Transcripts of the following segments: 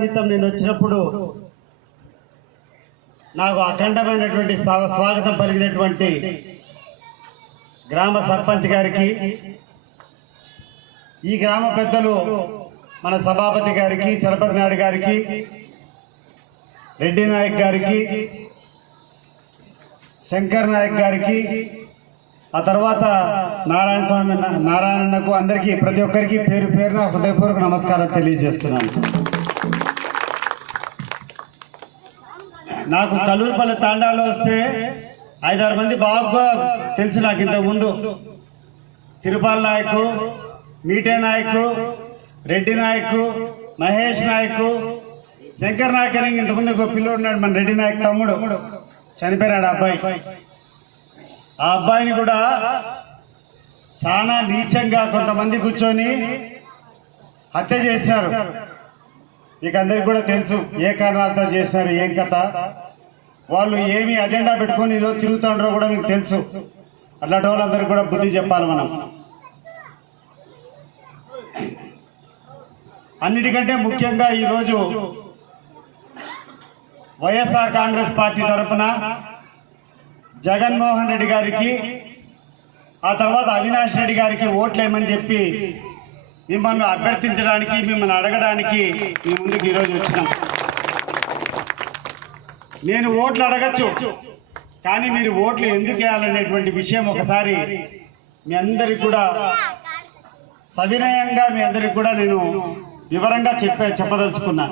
నిమిత్తం నేను వచ్చినప్పుడు నాకు అఖండమైనటువంటి స్వాగతం పలికినటువంటి గ్రామ సర్పంచ్ గారికి, ఈ గ్రామ పెద్దలు మన సభాపతి గారికి, చలపతి నాయుడు గారికి, రెడ్డి నాయక్ గారికి, శంకర్ నాయక్ గారికి, ఆ తర్వాత నారాయణకు, అందరికీ ప్రతి ఒక్కరికి పేరు పేరున హృదయపూర్వక నమస్కారం తెలియజేస్తున్నాను. నాకు కల్లూరుపల్లి తాండాలో వస్తే 5-6 మంది బాగా తెలుసు నాకు ఇంతకుముందు. తిరుపాల నాయకు, మీటే నాయకు, రెడ్డి నాయకు, మహేష్ నాయకు, శంకర్ నాయక్ అని ఇంతకుముందు ఒక పిల్లోడు ఉన్నాడు, మన రెడ్డి నాయక్ తమ్ముడు, చనిపోయినాడు అబ్బాయి. ఆ అబ్బాయిని కూడా చాలా నీచంగా కొంతమంది కూర్చొని హత్య చేశారు. మీకు అందరికి కూడా తెలుసు ఏ కారణాలతో చేశారు, ఏం కథ, వాళ్ళు ఏమి అజెండా పెట్టుకొని ఈరోజు తిరుగుతుంటారో కూడా మీకు తెలుసు. అట్లాంటి వాళ్ళందరికీ కూడా బుద్ధి చెప్పాలి మనం. అన్నిటికంటే ముఖ్యంగా ఈరోజు వైఎస్ఆర్ కాంగ్రెస్ పార్టీ తరఫున జగన్మోహన్ రెడ్డి గారికి, ఆ తర్వాత అవినాష్ రెడ్డి గారికి ఓట్లేమని చెప్పి మిమ్మల్ని అభ్యర్థించడానికి, మిమ్మల్ని అడగడానికి మీ ముందుకు ఈరోజు వచ్చినాం. నేను ఓట్లు అడగచ్చు, కానీ మీరు ఓట్లు ఎందుకు వేయాలనేటువంటి విషయం ఒకసారి మీ అందరికి కూడా సవినయంగా మీ అందరికి కూడా నేను వివరంగా చెప్పదలుచుకున్నా.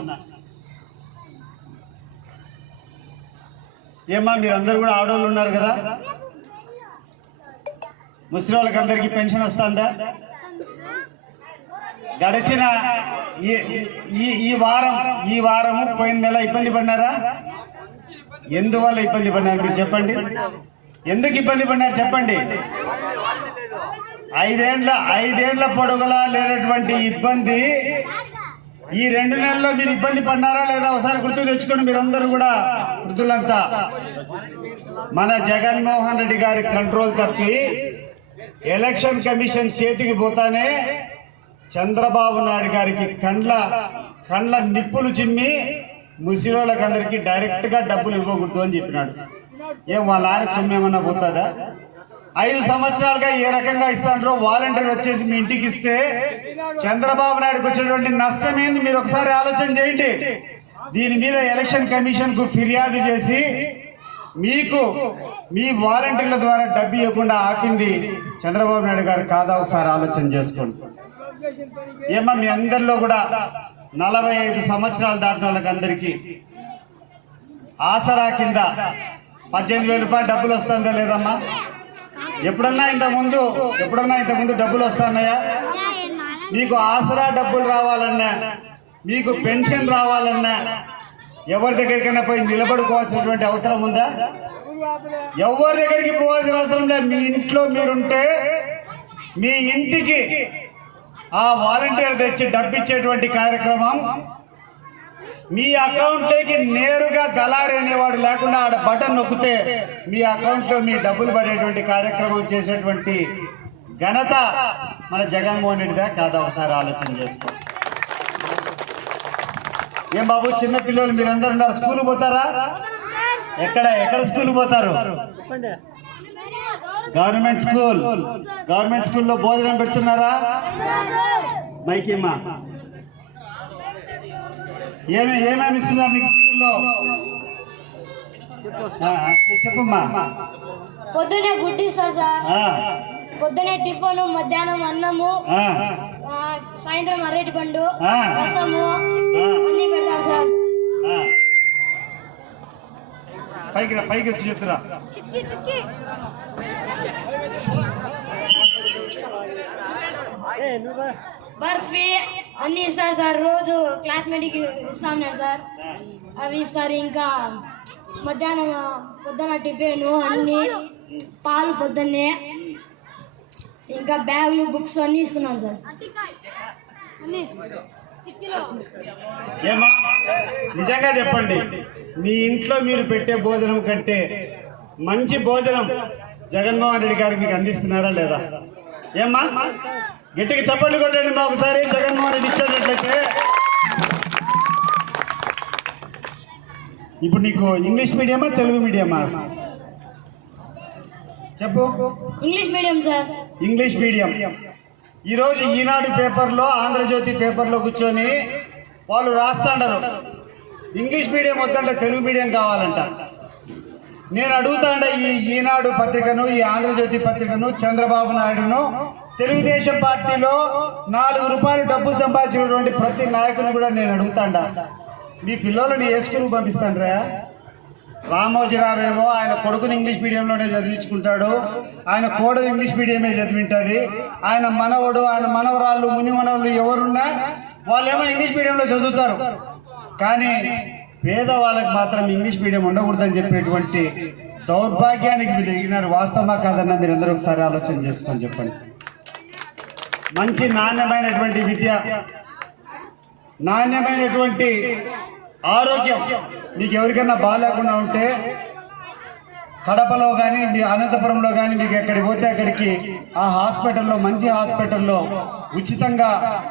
ఏమా మీరందరూ కూడా ఆడవాళ్ళు ఉన్నారు కదా, ముసలి వాళ్ళకి అందరికీ పెన్షన్ వస్తుందా? గడిచిన ఈ వారము పోయిన నెల ఇబ్బంది పడినారా? ఎందువల్ల ఇబ్బంది పడినారు మీరు చెప్పండి. ఎందుకు ఇబ్బంది పడినారు చెప్పండి. 5 ఏళ్ల పొడుగులా లేనటువంటి ఇబ్బంది ఈ 2 నెలల్లో మీరు ఇబ్బంది పడినారా లేదా ఒకసారి గుర్తు తెచ్చుకోండి. మీరందరూ కూడా వృద్ధులంతా మన జగన్మోహన్ రెడ్డి గారి కంట్రోల్ తప్పి ఎలక్షన్ కమిషన్ చేతికి పోతానే చంద్రబాబు నాయుడు గారికి కండ్ల నిప్పులు చిమ్మి ముసిలోళ్ళకి అందరికీ డైరెక్ట్ గా డబ్బులు ఇవ్వకూడదు అని చెప్పినాడు. ఏం వాళ్ళ ఆయన సొమ్మేమన్నా పోతుందా? 5 సంవత్సరాలుగా ఏ రకంగా ఇస్తాంటారో వాలంటీర్ వచ్చేసి మీ ఇంటికి ఇస్తే చంద్రబాబు నాయుడుకి వచ్చేటువంటి నష్టం ఏంది మీరు ఒకసారి ఆలోచన చేయండి. దీని మీద ఎలక్షన్ కమిషన్ కు ఫిర్యాదు చేసి మీకు మీ వాలంటీర్ల ద్వారా డబ్బు ఇవ్వకుండా ఆపింది చంద్రబాబు నాయుడు గారు కాదా ఒకసారి ఆలోచన చేసుకోండి. ఏమో మీ అందరిలో కూడా 45 సంవత్సరాలు దాటిన వాళ్ళకి అందరికీ ఆసరా కింద 18,000 రూపాయలు డబ్బులు వస్తుందా లేదమ్మా? ఎప్పుడన్నా ఇంతకుముందు డబ్బులు వస్తున్నాయా? మీకు ఆసరా డబ్బులు రావాలన్నా, మీకు పెన్షన్ రావాలన్నా ఎవరి దగ్గరికైనా పోయి నిలబడుకోవాల్సినటువంటి అవసరం ఉందా? ఎవరి దగ్గరికి పోవాల్సిన అవసరం లేదు. మీ ఇంట్లో మీరుంటే మీ ఇంటికి ఆ వాలంటీర్ తెచ్చి డబ్బు ఇచ్చేటువంటి కార్యక్రమం మీ అకౌంట్లోకి నేరుగా దళారి అనేవాడు లేకుండా ఆడ బటన్ నొక్కితే మీ అకౌంట్లో మీ డబ్బులు పడేటువంటి కార్యక్రమం చేసేటువంటి ఘనత మన జగన్మోహన్ రెడ్డిదా కాదా ఒకసారి ఆలోచన చేసుకో. ఏం బాబు చిన్న పిల్లలు మీరందరూ ఉన్నారు, స్కూల్ పోతారా? ఎక్కడ స్కూల్ పోతారు? గవర్నమెంట్ స్కూల్లో భోజనం పెడుతున్నారా? మైకేమా ఏమేమి ఇస్తున్నారు నీకు స్కూల్లో? చెప్పమ్మా. పొద్దునే గుడ్డి ఇస్తారు సార్, పొద్దునే టిఫన్, మధ్యాహ్నం అన్నము, సాయంత్రం అరటి పండు, రసము అన్ని పెడతారు సార్. పైకి వచ్చి చెప్తురా. బర్ఫీ అన్ని ఇస్తారు సార్. రోజు క్లాస్మేట్కి ఇస్తా ఉన్నారు సార్, అవి ఇస్తారు. ఇంకా పొద్దున టిఫిన్ అన్ని, పాలు పొద్దున్నే, ఇంకా బ్యాగులు, బుక్స్ అన్ని ఇస్తున్నారు సార్. ఏమా నిజంగా చెప్పండి, మీ ఇంట్లో మీరు పెట్టే భోజనం కంటే మంచి భోజనం జగన్మోహన్ రెడ్డి గారికి మీకు అందిస్తున్నారా లేదా? ఏమ్మా గట్టిగా చప్పట్లు కొట్టండి మా ఒకసారి. జగన్మోహన్ రెడ్డి ఇచ్చేటట్లయితే ఇప్పుడు నీకు ఇంగ్లీష్ మీడియమా తెలుగు మీడియమా చెప్పు. English medium sir. English medium. ఈరోజు ఈనాడు పేపర్లో, ఆంధ్రజ్యోతి పేపర్లో కూర్చొని వాళ్ళు రాస్తాండరు ఇంగ్లీష్ మీడియం వద్దంటే తెలుగు మీడియం కావాలంట. నేను అడుగుతాండ ఈ ఈనాడు పత్రికను, ఈ ఆంధ్రజ్యోతి పత్రికను, చంద్రబాబు నాయుడును, తెలుగుదేశం పార్టీలో 4 రూపాయలు డబ్బులు సంపాదించినటువంటి ప్రతి నాయకుని కూడా నేను అడుగుతాండ, మీ పిల్లలని ఏ స్కూల్కి పంపిస్తాండ్రా? రామోజీరావు ఏమో ఆయన కొడుకుని ఇంగ్లీష్ మీడియంలోనే చదివించుకుంటాడు, ఆయన కోడలు ఇంగ్లీష్ మీడియమే చదివింటుంది, ఆయన మనవడు, ఆయన మనవరాళ్ళు, ముని మనవళ్ళు ఎవరున్నా వాళ్ళేమో ఇంగ్లీష్ మీడియంలో చదువుతారు. కానీ పేదవాళ్ళకి మాత్రం ఇంగ్లీష్ మీడియం ఉండకూడదని చెప్పేటువంటి దౌర్భాగ్యానికి మీరు ఎగినారు. వాస్తవమా కాదన్నా మీరందరూ ఒకసారి ఆలోచన చేసుకొని చెప్పండి. మంచి నాణ్యమైనటువంటి విద్య, నాణ్యమైనటువంటి ఆరోగ్యం మీకు ఎవరికైనా బాగాలేకుండా ఉంటే కడపలో కానీ మీ అనంతపురంలో కానీ మీకు ఎక్కడికి పోతే అక్కడికి ఆ హాస్పిటల్లో, మంచి హాస్పిటల్లో ఉచితంగా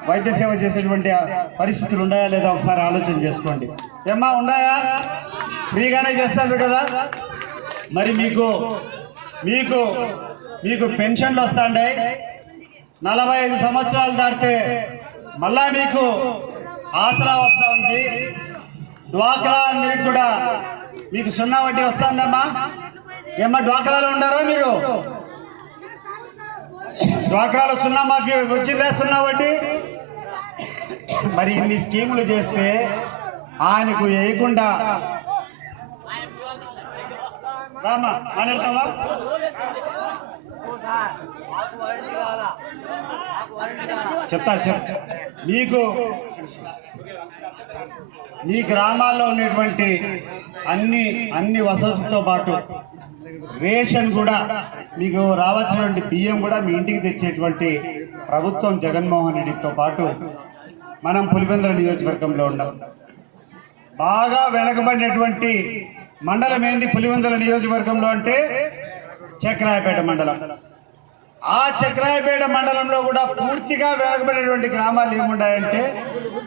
వైద్య సేవ చేసేటువంటి పరిస్థితులు ఉన్నాయా లేదా ఒకసారి ఆలోచన చేసుకోండి. ఏమ్మా ఉన్నాయా? ఫ్రీగానే చేస్తారు కదా. మరి మీకు మీకు మీకు పెన్షన్లు వస్తాండే, 45 సంవత్సరాలు దాటితే మళ్ళా మీకు ఆసరా వస్తూ ఉంది. డ్వాక్రా అందరికి కూడా మీకు 0 వడ్డీ వస్తుందమ్మా. ఏమ్మా డ్వాక్రాలో ఉన్నారా మీరు? డ్వాక్రాలో 0 మాఫీ వచ్చిందా? 0 వడ్డీ. మరి ఇన్ని స్కీములు చేస్తే ఆయనకు వేయకుండా రామా మాట్లాడతావా? చెప్తా. మీకు మీ గ్రామాల్లో ఉన్నటువంటి అన్ని వసతులతో పాటు రేషన్ కూడా మీకు రావాల్సినటువంటి బియ్యం కూడా మీ ఇంటికి తెచ్చేటువంటి ప్రభుత్వం జగన్మోహన్ రెడ్డితో పాటు మనం పులివెందుల నియోజకవర్గంలో ఉన్నాం. బాగా వెనకబడినటువంటి మండలం ఏంది పులివెందుల నియోజకవర్గంలో అంటే చక్రాయపేట మండలం. ఆ చక్రాయపేట మండలంలో కూడా పూర్తిగా వెనకబడినటువంటి గ్రామాలు ఏముంటాయంటే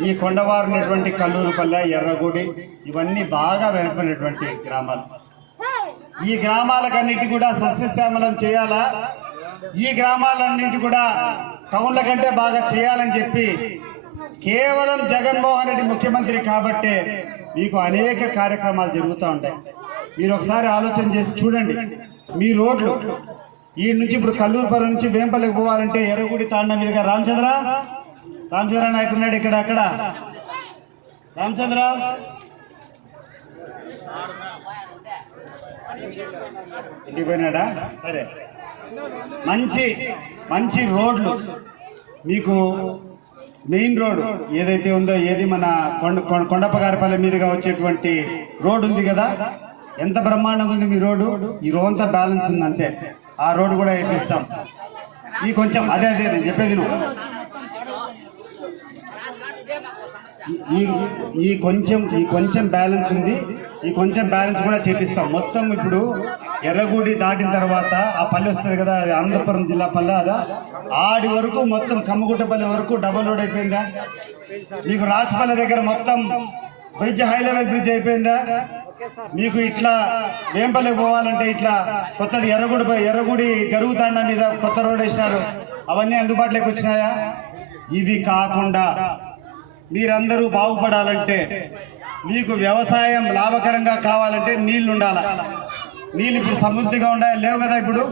ఈ కొండవారినటువంటి కల్లూరుపల్లె, ఎర్రగూడి, ఇవన్నీ బాగా వెనకబడినటువంటి గ్రామాలు. ఈ గ్రామాలకన్నిటి కూడా సస్యశ్యామలం చేయాలా, ఈ గ్రామాలన్నింటి కూడా టౌన్ల కంటే బాగా చేయాలని చెప్పి కేవలం జగన్మోహన్ రెడ్డి ముఖ్యమంత్రి కాబట్టే మీకు అనేక కార్యక్రమాలు జరుగుతూ ఉంటాయి. మీరు ఒకసారి ఆలోచన చేసి చూడండి. మీ రోడ్లు ఈ నుంచి ఇప్పుడు కల్లూరుపల్లి నుంచి వేంపల్లికి పోవాలంటే ఎర్రగుడి తాండ మీదుగా రామచంద్ర నాయకు ఉన్నాడు ఇక్కడ. అక్కడ రామచంద్ర ఇంటికి పోయినాడా? సరే, మంచి రోడ్లు మీకు మెయిన్ రోడ్ ఏదైతే ఉందో, ఏది మన కొండపగారిపల్లి మీదుగా వచ్చేటువంటి రోడ్ ఉంది కదా, ఎంత బ్రహ్మాండంగా ఉంది మీ రోడ్డు. ఈ రోజంతా బ్యాలెన్స్ ఉంది అంతే. ఆ రోడ్డు కూడా వేపిస్తాం. ఈ కొంచెం అదే నేను చెప్పేది నువ్వు ఈ కొంచెం బ్యాలెన్స్ ఉంది. ఈ కొంచెం బ్యాలెన్స్ కూడా చేపిస్తాం. మొత్తం ఇప్పుడు ఎర్రగూడి దాటిన తర్వాత ఆ పల్లె వస్తుంది కదా, అది అనంతపురం జిల్లా పల్లె, అదా ఆడి వరకు మొత్తం కమ్మగుట్టపల్లి వరకు డబల్ రోడ్ అయిపోయిందా? మీకు రాచపల్లి దగ్గర మొత్తం బ్రిడ్జ్, హై లెవెల్ బ్రిడ్జ్ అయిపోయిందా? మీకు ఇట్లా వేంపల్లికి పోవాలంటే ఇట్లా కొత్తది ఎర్రగుడి గరుగుతాండ మీద కొత్త రోడ్ వేసినారు. అవన్నీ అందుబాటులోకి వచ్చినాయా? ఇవి కాకుండా మీరందరూ బాగుపడాలంటే, మీకు వ్యవసాయం లాభకరంగా కావాలంటే నీళ్లు ఉండాలా. నీళ్ళు ఇప్పుడు సమృద్ధిగా ఉండాలి, లేవు కదా. ఇప్పుడు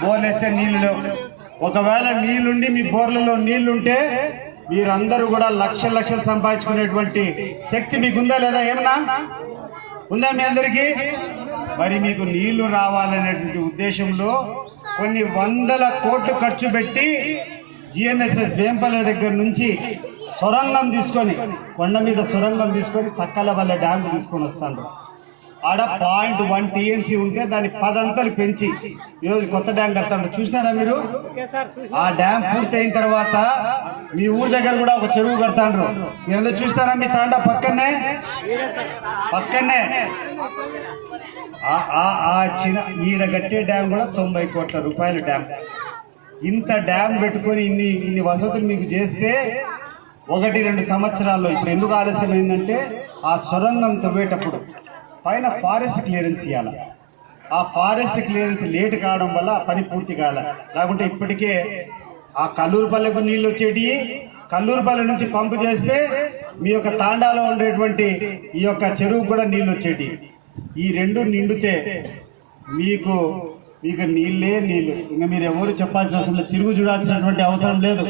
బోర్లు వేస్తే నీళ్లు లేవు. ఒకవేళ నీళ్లుండి మీ బోర్లలో నీళ్లుంటే మీరందరూ కూడా లక్షలు సంపాదించుకునేటువంటి శక్తి మీకుందా లేదా? ఏమన్నా ఉందా మీ అందరికీ? మరి మీకు నీళ్లు రావాలనేటువంటి ఉద్దేశంలో కొన్ని 100 కోట్లు ఖర్చు పెట్టి జిఎన్ఎస్ఎస్ వేంపల్లి దగ్గర నుంచి సొరంగం తీసుకొని, కొండ మీద సొరంగం తీసుకొని సక్కల వల్ల డ్యామ్ తీసుకొని వస్తాడు. ఆడ 0.1 TMC ఉంటే దాన్ని 10 అంతలు పెంచి ఈరోజు కొత్త డ్యామ్ కడతాడు. చూసినారా మీరు? ఆ డ్యామ్ పూర్తి అయిన తర్వాత మీ ఊరి దగ్గర కూడా ఒక చెరువు కడతాండ్రు. మీరు చూస్తారా? మీ తాండా పక్కనే ఈడ కట్టే డ్యామ్ కూడా 90 కోట్ల రూపాయల డ్యామ్. ఇంత డ్యామ్ పెట్టుకొని ఇన్ని వసతులు మీకు చేస్తే 1-2 సంవత్సరాల్లో, ఇప్పుడు ఎందుకు ఆలస్యమైందంటే ఆ సొరంగం తవ్వేటప్పుడు పైన ఫారెస్ట్ క్లియరెన్స్ ఇవ్వాలి. ఆ ఫారెస్ట్ క్లియరెన్స్ లేట్ కావడం వల్ల ఆ పని పూర్తి కాలే. లేకుంటే ఇప్పటికే ఆ కల్లూరుపల్లెకు నీళ్ళు వచ్చేటి, కల్లూరుపల్లె నుంచి పంపు చేస్తే మీ యొక్క తాండాలో ఉండేటువంటి ఈ యొక్క చెరువు కూడా నీళ్ళు వచ్చేటి. ఈ రెండు నిండితే మీకు నీళ్ళే నీళ్ళు. ఇంకా మీరు ఎవరు చెప్పాల్సిన అవసరం లేదు, తిరుగు చూడాల్సినటువంటి అవసరం లేదు.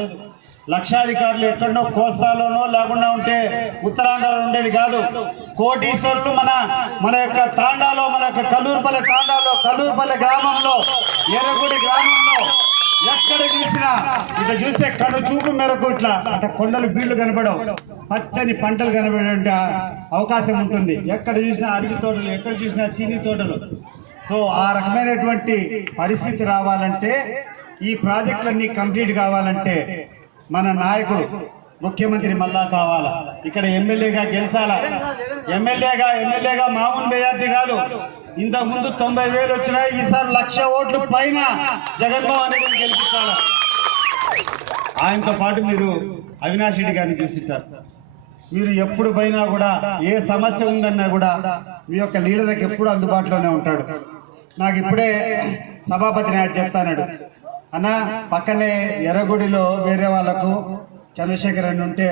లక్షాధికారులు ఎక్కడో కోస్తాలోనో లేకుండా ఉంటే ఉత్తరాంధ్రలో ఉండేది కాదు. కోటీశ్వరులు మన యొక్క తాండాలో, మన యొక్క కల్లూరుపల్లె తాండాలో, కల్లూరుపల్లె గ్రామంలో, ఎర్రగుడి గ్రామంలో ఎక్కడ చూసినా ఇట్లా చూస్తే కను చూపు మేరకు ఇట్లా అట్లా కొండలు బీళ్లు కనబడవు, పచ్చని పంటలు కనబడే అవకాశం ఉంటుంది. ఎక్కడ చూసినా అరటి తోటలు, ఎక్కడ చూసినా చీనీ తోటలు. సో ఆ రకమైనటువంటి పరిస్థితి రావాలంటే, ఈ ప్రాజెక్టులన్నీ కంప్లీట్ కావాలంటే మన నాయకుడు ముఖ్యమంత్రి మళ్ళా కావాలా. ఇక్కడ ఎమ్మెల్యేగా గెలిచాలా. ఎమ్మెల్యేగా మామూలు మెజార్టీ కాదు. ఇంతకుముందు 90,000 వచ్చినాయి, ఈసారి 1,00,000 ఓట్లు పైన జగన్మోహన్ రెడ్డిని గెలిపించాలా. ఆయనతో పాటు మీరు అవినాష్ రెడ్డి గారిని చూసిస్తారు. మీరు ఎప్పుడు పోయినా కూడా ఏ సమస్య ఉందన్నా కూడా మీ యొక్క లీడర్కి ఎప్పుడు అందుబాటులోనే ఉంటాడు. నాకు ఇప్పుడే సభాపతి నాయుడు చెప్తాన్నాడు, అన్న పక్కనే ఎర్రగుడిలో వేరే వాళ్ళకు చంద్రశేఖర్ అని ఉంటే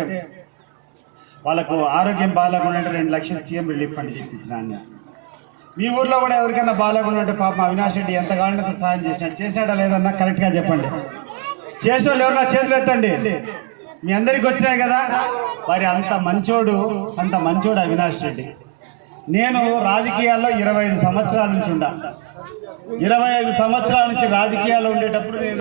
వాళ్ళకు ఆరోగ్యం బాగాలేకుండా 2 లక్షలు సీఎం రిలీఫ్ ఫండ్ చెప్పించిన అన్న. మీ ఊర్లో కూడా ఎవరికైనా బాగాలేకుండా ఉంటే పాపం అవినాష్ రెడ్డి ఎంత కావాలంటే సహాయం చేశాడా లేదన్నా కరెక్ట్గా చెప్పండి. చేసే వాళ్ళు ఎవరన్నా చేతులు ఎత్తండి. మీ అందరికి వచ్చినాయి కదా. మరి అంత మంచోడు అవినాష్ రెడ్డి. నేను రాజకీయాల్లో 25 సంవత్సరాల నుంచి 25 సంవత్సరాల నుంచి రాజకీయాల్లో ఉండేటప్పుడు నేను